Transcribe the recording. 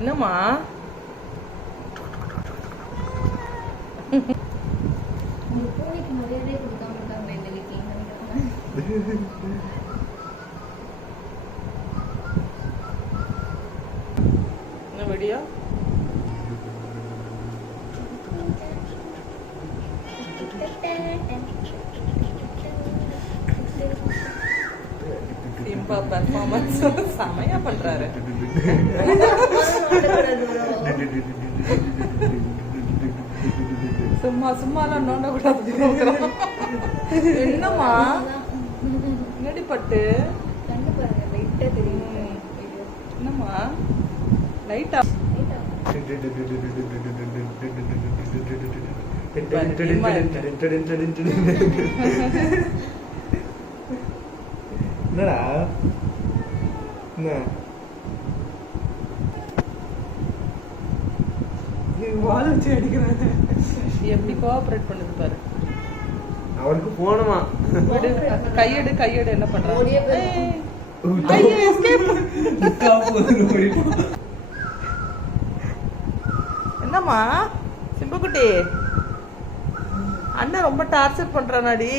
என்னம்மா பூனைக்கு மரியாதை கொடுக்காம இருக்காங்க இந்த வீட்டுல. என்ன வெடியா சிம்பா பெர்ஃபார்மன்ஸ் செமையா பண்றாரு. சும்மா சும்மாலாம் நோண்ட கூடாது. என்னம்மா என்னடி பட்டு கண்ணு பாருங்க லைட்டா தெரியும். என்னம்மா லைட்டா என்னடா என்ன வாழ வச்சு அடிக்கிறாங்க. எப்படி கோஆபரேட் பண்ணுது பாரு. அவனுக்கு போனமா கையெடு கையெடு என்ன பண்றான். ஓடியே என்னம்மா சிம்புக்குட்டி அண்ணன் ரொம்ப டார்ச்சர் பண்றானாடி.